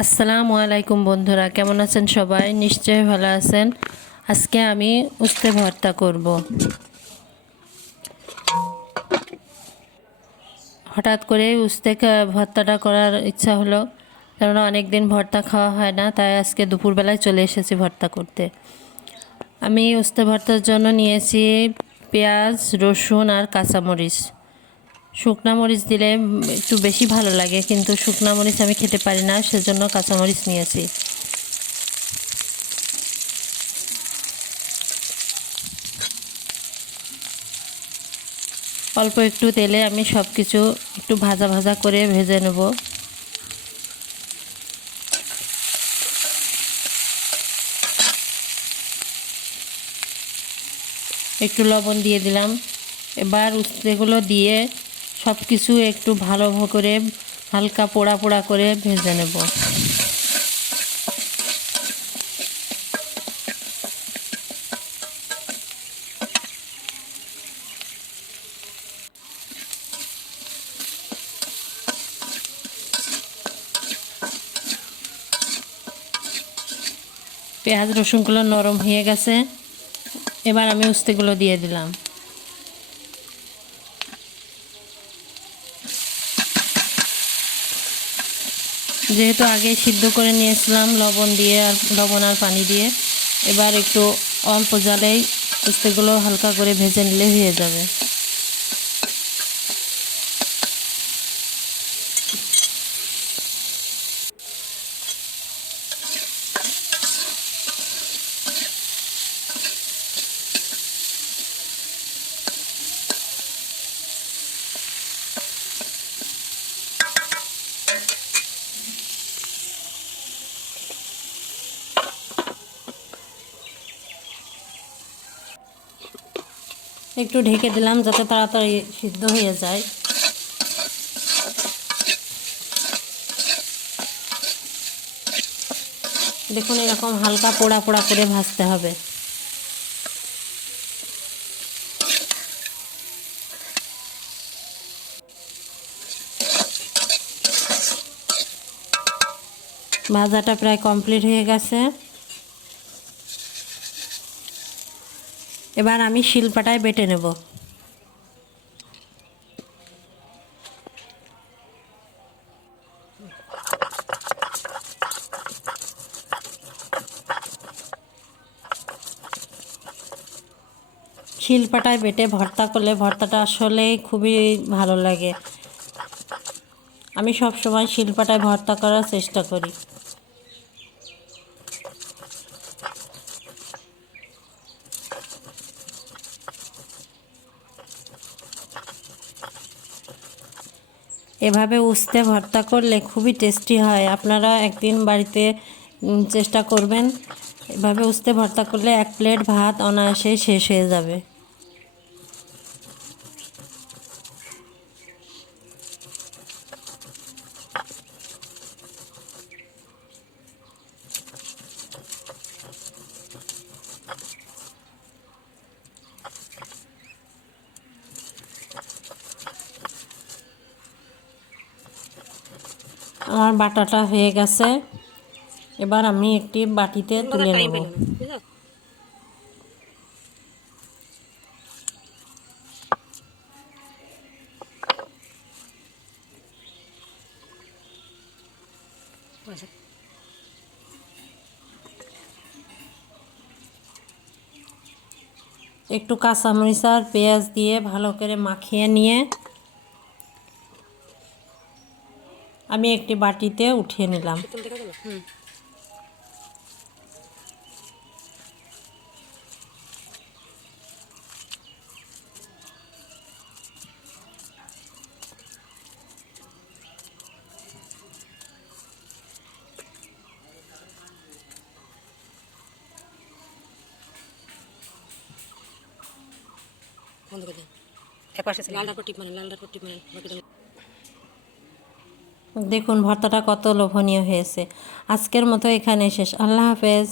আসসালামু আলাইকুম বন্ধুরা, কেমন আছেন সবাই? নিশ্চয়ই ভালো আছেন। আজকে আমি উস্তে ভর্তা করব। হঠাৎ করে উস্তে ভর্তাটা করার ইচ্ছা হলো, কারণ অনেক দিন ভর্তা খাওয়া হয় না, তাই আজকে দুপুরবেলায় চলে এসেছি ভর্তা করতে। আমি উস্তে ভর্তার জন্য নিয়েছি পেঁয়াজ, রসুন আর কাঁচামরিচ। শুকনা মরিচ দিলে একটু বেশি ভালো লাগে, কিন্তু শুকনা মরিচ আমি খেতে পারি না, সেজন্য কাঁচামরিচ নিয়েছি। অল্প একটু তেলে আমি সব কিছু একটু ভাজা ভাজা করে ভেজে নেব। একটু লবণ দিয়ে দিলাম। এবার উস্তেগুলো দিয়ে সব কিছু একটু ভালো করে হালকা পোড়া পোড়া করে ভেজে নেব। পেঁয়াজ রসুনগুলো নরম হয়ে গেছে, এবার আমি উস্তেগুলো দিয়ে দিলাম। যেহেতু আগে সিদ্ধ করে নিয়েছিলাম লবণ আর পানি দিয়ে, এবার একটু অল্প জালেই উস্তেগুলো হালকা করে ভেজে নিলে হয়ে যাবে। একটু ঢেকে দিলাম যাতে তাড়াতাড়ি সিদ্ধ হয়ে যায়। দেখুন, এরকম হালকা পোড়া পোড়া করে ভাজতে হবে। ভাজাটা প্রায় কমপ্লিট হয়ে গেছে। এবার আমি শিলপাটায় বেটে নেব। শিলপাটায় বেটে ভর্তা করলে ভর্তাটা আসলে খুবই ভালো লাগে। আমি সব সময় শিলপাটায় ভর্তা করার চেষ্টা করি। এভাবে উস্তে ভর্তা করলে খুবই টেস্টি হয়। আপনারা একদিন বাড়িতে চেষ্টা করবেন। এভাবে উস্তে ভর্তা করলে 1 প্লেট ভাত অনায়াসে শেষ হয়ে যাবে। আমার বাটাটা হয়ে গেছে, এবার আমি একটি বাটিতে তুলে নেব। একটু কাঁচামরিচ আর পেঁয়াজ দিয়ে ভালো করে মাখিয়ে নিয়ে আমি একটি বাটিতে উঠিয়ে নিলাম। দেখুন ভর্তাটা কত লোভনীয় হয়েছে। আজকের মতো এখানে শেষ। আল্লাহ হাফেজ।